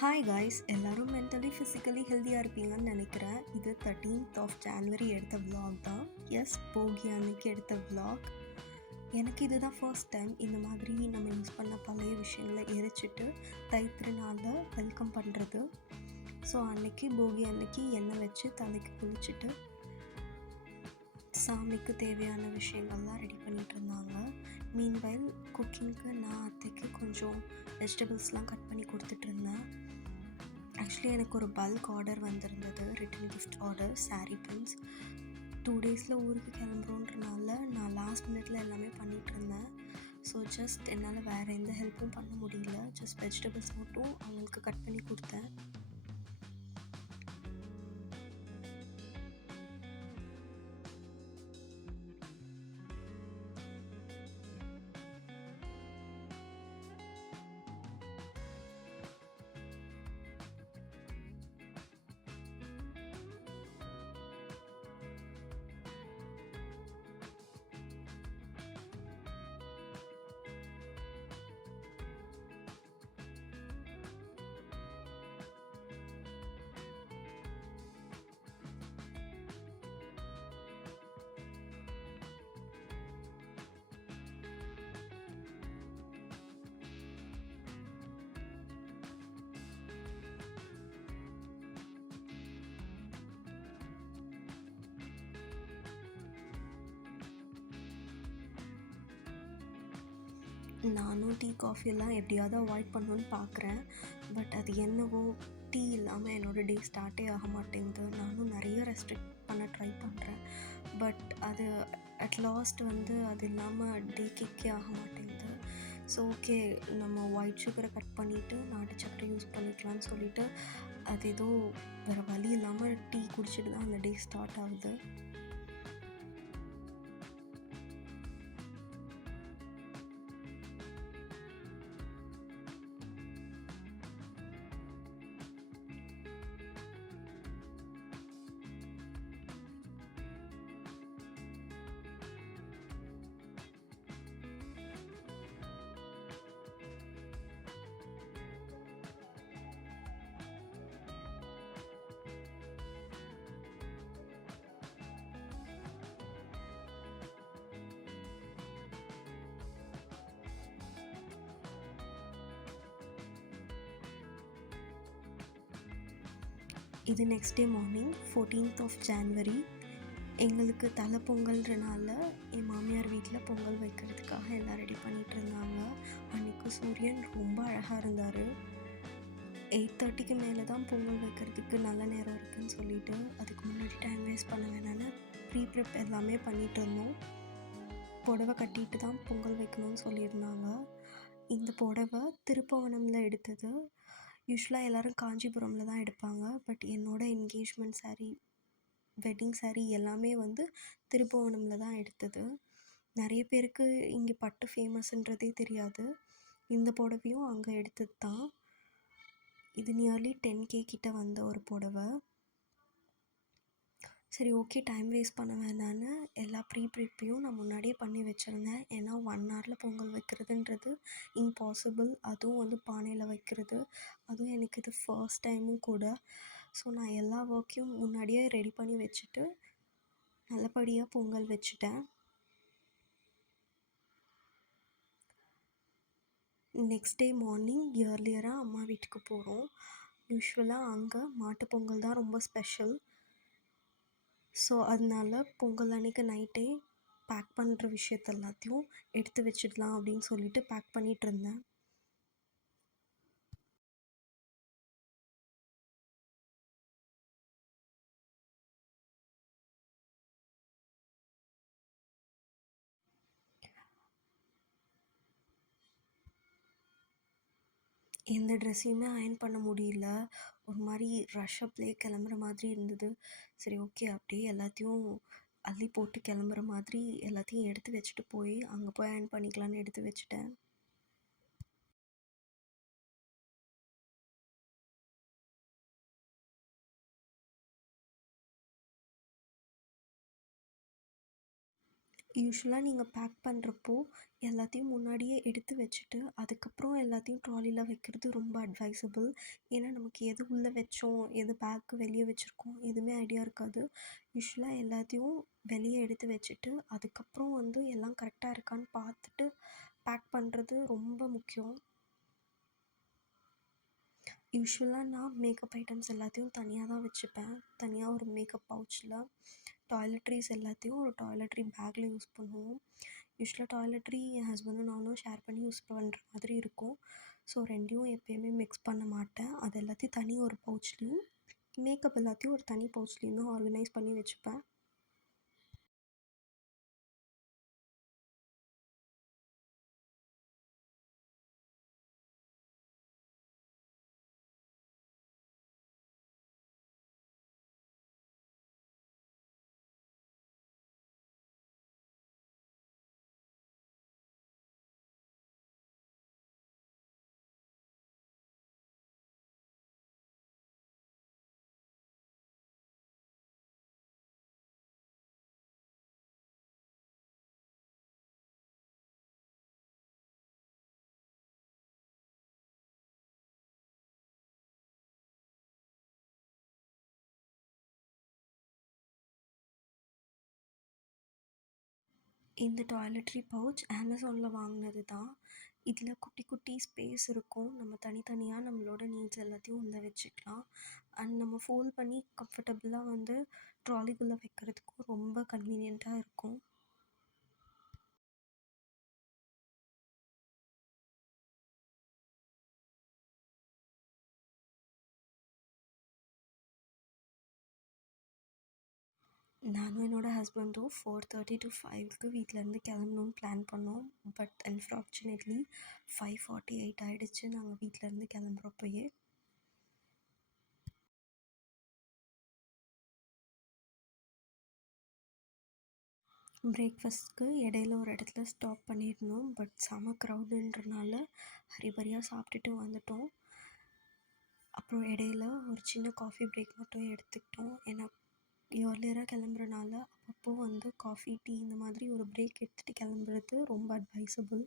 Hi guys, எல்லாரும் mentally physically ஹெல்த்தியாக இருப்பீங்கன்னு நினைக்கிறேன். இது 13th ஆஃப் ஜான்வரி எடுத்த vlog தான். எஸ், போகி அன்னைக்கு எடுத்த vlog. எனக்கு இதுதான் ஃபர்ஸ்ட் டைம் இந்த மாதிரி நம்ம யூஸ் பண்ண பழைய விஷயங்களை எரிச்சிட்டு தைத்திருநாளில் வெல்கம் பண்ணுறது. ஸோ அன்னைக்கு போகி அன்னைக்கு எண்ணெய் வச்சு தலைக்கு குளிச்சுட்டு சாமிக்கு தேவையான விஷயங்கள்லாம் ரெடி பண்ணிகிட்டு இருந்தாங்க. மீன்வைல் குக்கிங்க்கு நான் அத்தைக்கு கொஞ்சம் வெஜிடபிள்ஸ்லாம் கட் பண்ணி கொடுத்துட்ருந்தேன். ஆக்சுவலி எனக்கு ஒரு பல்க் ஆர்டர் வந்திருந்தது, return gift order, sari prints. 2 டேஸில் ஊருக்கு கிளம்புறோன்றனால நான் லாஸ்ட் மினிட்ல எல்லாமே பண்ணிகிட்ருந்தேன். ஸோ ஜஸ்ட் என்னால் வேறு எந்த ஹெல்ப்பும் பண்ண முடியல. ஜஸ்ட் வெஜிடபிள்ஸ் மட்டும் அவங்களுக்கு கட் பண்ணி கொடுத்தேன். நானும் டீ காஃபியெல்லாம் எப்படியாவது அவாய்ட் பண்ணணுன்னு பார்க்குறேன். பட் அது என்னவோ டீ இல்லாமல் என்னோடய டே ஸ்டார்ட்டே ஆக மாட்டேங்குது. நானும் நிறைய ரெஸ்ட்ரிக்ட் பண்ண ட்ரை பண்ணுறேன். பட் அது அட் லாஸ்ட் அது இல்லாமல் டே கிக்கே ஆக மாட்டேங்குது. ஸோ ஓகே, நம்ம ஒயிட் சுகரை கட் பண்ணிவிட்டு நாட்டு சக்கரை யூஸ் பண்ணிக்கலாம்னு சொல்லிவிட்டு அது ஏதோ வேறு வழி இல்லாமல் டீ குடிச்சிட்டு தான் அந்த டே ஸ்டார்ட் ஆகுது. இது next day morning 14th of January. எங்களுக்கு தலை பொங்கல்ன்றனால என் மாமியார் வீட்டில் பொங்கல் வைக்கிறதுக்காக எல்லாம் ரெடி பண்ணிகிட்டு இருந்தாங்க. அன்றைக்கு சூரியன் ரொம்ப அழகாக இருந்தார். 8:30க்கு மேலே தான் பொங்கல் வைக்கிறதுக்கு நல்ல நேரம் இருக்குதுன்னு சொல்லிவிட்டு அதுக்கு முன்னாடி டைம் வேஸ்ட் பண்ண வேணான்னு ப்ரீ-ப்ரிப் எல்லாமே பண்ணிகிட்டு இருந்தோம். புடவை கட்டிட்டு தான் பொங்கல் வைக்கணும்னு சொல்லியிருந்தாங்க. இந்த புடவை திருப்புவனமில் எடுத்தது. யூஸ்வலாக எல்லோரும் காஞ்சிபுரமில் தான் எடுப்பாங்க. பட் என்னோடய என்கேஜ்மெண்ட் சாரீ, வெட்டிங் சாரீ எல்லாமே திருப்புவனமில் தான் எடுத்தது. நிறைய பேருக்கு இங்கே பட்டு ஃபேமஸ்ன்றதே தெரியாது. இந்த புடவையும் அங்கே எடுத்தது தான். இது நியர்லி 10K கிட்ட வந்த ஒரு புடவை. சரி ஓகே, டைம் வேஸ்ட் பண்ண வேணான்னு எல்லா ப்ரீ-ப்ரிப்பையும் நான் முன்னாடியே பண்ணி வச்சுருந்தேன். ஏன்னா 1 ஹவரில் பொங்கல் வைக்கிறதுன்றது இம்பாசிபிள். அதுவும் பானையில் வைக்கிறது, அதுவும் எனக்கு இது ஃபர்ஸ்ட் டைமும் கூட. ஸோ நான் எல்லா ஒர்க்கையும் முன்னாடியே ரெடி பண்ணி வச்சுட்டு நல்லபடியாக பொங்கல் வச்சுட்டேன். நெக்ஸ்ட் டே மார்னிங் இயர்லியராக அம்மா வீட்டுக்கு போகிறோம். யூஸ்வலாக அங்கே மாட்டுப் பொங்கல் தான் ரொம்ப ஸ்பெஷல். ஸோ அதனால பொங்கல் அன்றைக்கி நைட்டே பேக் பண்ணுற விஷயத்த எல்லாத்தையும் எடுத்து வச்சிடலாம் அப்படின்னு சொல்லிட்டு பேக் பண்ணிகிட்ருந்தேன். எந்த ட்ரெஸ்ஸையுமே அயர்ன் பண்ண முடியல. ஒரு மாதிரி ரஷ் அப்லேயே கிளம்புற மாதிரி இருந்தது. சரி ஓகே, அப்படியே எல்லாத்தையும் அள்ளி போட்டு கிளம்புற மாதிரி எல்லாத்தையும் எடுத்து வச்சுட்டு போய் அங்கே போய் அயர்ன் பண்ணிக்கலான்னு எடுத்து வச்சுட்டேன். யூசுவலா நீங்க பேக் பண்ணுறப்போ எல்லாத்தையும் முன்னாடியே எடுத்து வச்சுட்டு, அதுக்கப்புறம் எல்லாத்தையும் ட்ராலில வைக்கிறது ரொம்ப அட்வைசபிள். ஏன்னா, நமக்கு எது உள்ள வச்சோம், எது பேக்கு வெளிய வச்சுருக்கோம், எதுவுமே ஐடியா இருக்காது. யூசுவலா எல்லாத்தையும் வெளிய எடுத்து வச்சுட்டு, அதுக்கப்புறம் வந்து எல்லாம் கரெக்ட்டா இருக்கான்னு பார்த்துட்டு பேக் பண்ணுறது ரொம்ப முக்கியம். யூசுவலா நான் மேக்கப் ஐட்டம்ஸ் எல்லாத்தையும் தனியா தான் வச்சுப்பேன். தனியா ஒரு மேக்கப் பவுச்சில். டாய்லெட்ரீஸ் எல்லாத்தையும் ஒரு டாய்லெட்ரி பேக்கில் யூஸ் பண்ணுவோம். யூசுவலாக டாய்லெட்ரி என் ஹஸ்பண்டும் நானும் ஷேர் பண்ணி யூஸ் பண்ணுற மாதிரி இருக்கும். ஸோ 2யும் எப்பயுமே மிக்ஸ் பண்ண மாட்டேன். அது எல்லாத்தையும் தனி ஒரு பவுச்லேயும், மேக்கப் எல்லாத்தையும் ஒரு தனி பவுச்லேயும் தான் ஆர்கனைஸ் பண்ணி வச்சுப்பேன். இந்த டாய்லெட்ரி பவுச் அமேசானில் வாங்கினது தான். இதில் குட்டி குட்டி ஸ்பேஸ் இருக்கும். நம்ம தனித்தனியாக நம்மளோட நீட்ஸ் எல்லாத்தையும் உள்ளே வச்சுக்கலாம். அண்ட் நம்ம ஃபோல்ட் பண்ணி கம்ஃபர்டபுளாக வந்து ட்ராலிக்குள்ளே வைக்கிறதுக்கும் ரொம்ப கன்வீனியண்ட்டாக இருக்கும். நானும் என்னோடய ஹஸ்பண்டும் 4:30 to 5க்கு வீட்டிலேருந்து கிளம்பணுன்னு பிளான் பண்ணோம். பட் அன்ஃபார்ச்சுனேட்லி 5:48 ஆகிடுச்சு நாங்கள் வீட்டிலேருந்து கிளம்புறப்பயே. பிரேக்ஃபாஸ்ட்க்கு இடையில ஒரு இடத்துல ஸ்டாப் பண்ணியிருந்தோம். பட் செம க்ரௌடுன்றனால ஹரிபரியாக சாப்பிட்டுட்டு வந்துட்டோம். அப்புறம் இடையில ஒரு சின்ன காஃபி பிரேக் மட்டும் எடுத்துக்கிட்டோம். ஏன்னா இயர்லியராக கிளம்புறனால அப்பப்போ வந்து காஃபி, டீ இந்த மாதிரி ஒரு பிரேக் எடுத்துகிட்டு கிளம்புறது ரொம்ப அட்வைசபிள்.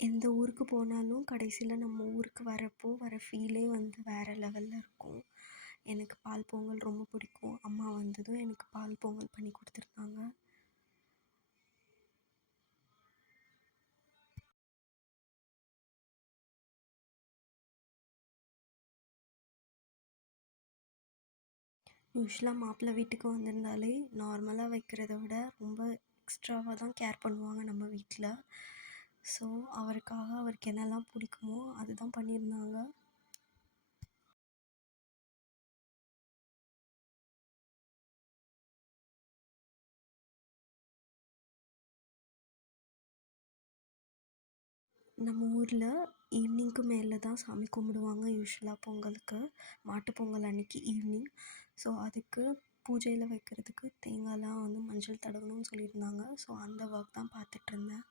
எந்த ஊருக்கு போனாலும் கடைசியில் நம்ம ஊருக்கு வரப்போ வர ஃபீலே வந்து வேறு லெவலில் இருக்கும். எனக்கு பால் பொங்கல் ரொம்ப பிடிக்கும். அம்மா வந்ததும் எனக்கு பால் பொங்கல் பண்ணி கொடுத்துருந்தாங்க. யூஸ்வலாக மாப்பிள்ளை வீட்டுக்கு வந்திருந்தாலே நார்மலாக வைக்கிறத விட ரொம்ப எக்ஸ்ட்ராவாக தான் கேர் பண்ணுவாங்க நம்ம வீட்டில். ஸோ அவருக்காக அவருக்கு என்னெல்லாம் பிடிக்குமோ அதுதான் பண்ணியிருந்தாங்க. நம்ம ஊரில் ஈவினிங்க்கு மேலே தான் சாமி கும்பிடுவாங்க யூஸ்வலாக பொங்கலுக்கு. மாட்டுப் பொங்கல் அன்னைக்கு ஈவினிங். ஸோ அதுக்கு பூஜையில் வைக்கிறதுக்கு தேங்காய்லாம் வந்து மஞ்சள் தடவணும்னு சொல்லியிருந்தாங்க. ஸோ அந்த ஒர்க் தான் பார்த்துட்ருந்தேன்.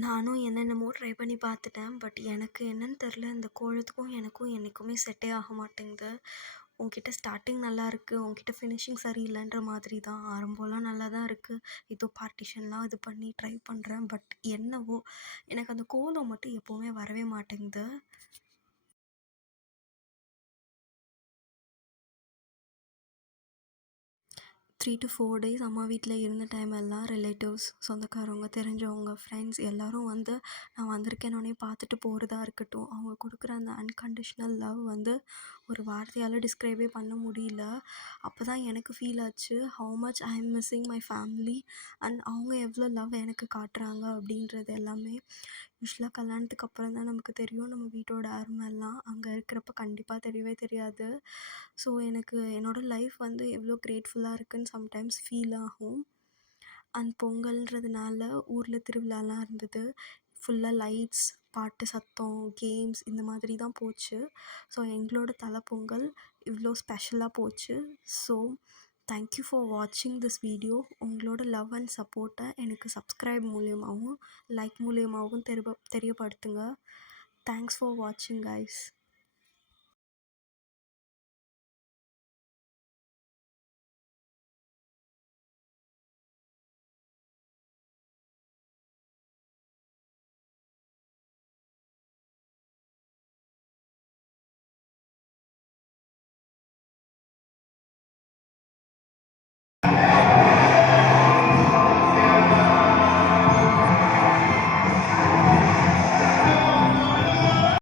நானும் என்னென்னமோ ட்ரை பண்ணி பார்த்துட்டேன். பட் எனக்கு என்னன்னு தெரில, இந்த கோலத்துக்கும் எனக்கும் என்றைக்குமே செட்டே ஆக மாட்டேங்குது. உன்கிட்ட ஸ்டார்டிங் நல்லா இருக்குது, உன்கிட்ட ஃபினிஷிங் சரியில்லைன்ற மாதிரி தான். ஆரம்பம்லாம் நல்லா தான் இருக்குது. ஏதோ பார்ட்டிஷன்லாம் இது பண்ணி ட்ரை பண்ணுறேன். பட் என்னவோ எனக்கு அந்த கோலம் மட்டும் எப்போவுமே வரவே மாட்டேங்குது. 3 to 4 டேஸ் அம்மா வீட்டில் இருந்த டைம் எல்லாம் ரிலேட்டிவ்ஸ், சொந்தக்காரவங்க, தெரிஞ்சவங்க, ஃப்ரெண்ட்ஸ் எல்லோரும் வந்து நான் வந்திருக்கேனோடனே பார்த்துட்டு போகிறதா இருக்கட்டும், அவங்க கொடுக்குற அந்த அன்கண்டிஷ்னல் லவ் வந்து ஒரு வார்த்தையால் டிஸ்கிரைபே பண்ண முடியல. அப்போ தான் எனக்கு ஃபீல் ஆச்சு how much I am missing my family and அவங்க எவ்வளோ லவ் எனக்கு காட்டுறாங்க அப்படின்றது எல்லாமே. யூஸ்வலாக கல்யாணத்துக்கு அப்புறம் தான் நமக்கு தெரியும் நம்ம வீட்டோட அருமைலாம். அங்கே இருக்கிறப்ப கண்டிப்பாக தெரியவே தெரியாது. ஸோ எனக்கு என்னோடய லைஃப் வந்து எவ்வளோ கிரேட்ஃபுல்லாக இருக்குதுன்னு சம்டைம்ஸ் ஃபீல் ஆகும். அண்ட் பொங்கல்ன்றதுனால ஊரில் திருவிழாலாம் இருந்தது. ஃபுல்லாக லைட்ஸ், பாட்டு சத்தம், கேம்ஸ் இந்த மாதிரி தான் போச்சு. ஸோ எங்களோட பொங்கல் இவ்வளோ ஸ்பெஷலாக போச்சு. ஸோ தேங்க்யூ ஃபார் வாட்சிங் திஸ் வீடியோ. உங்களோட லவ் அண்ட் சப்போர்ட்டை எனக்கு சப்ஸ்கிரைப் மூலியமாகவும் லைக் மூலியமாகவும் தெரியப்படுத்துங்க. தேங்க்ஸ் ஃபார் வாட்சிங் கைஸ்.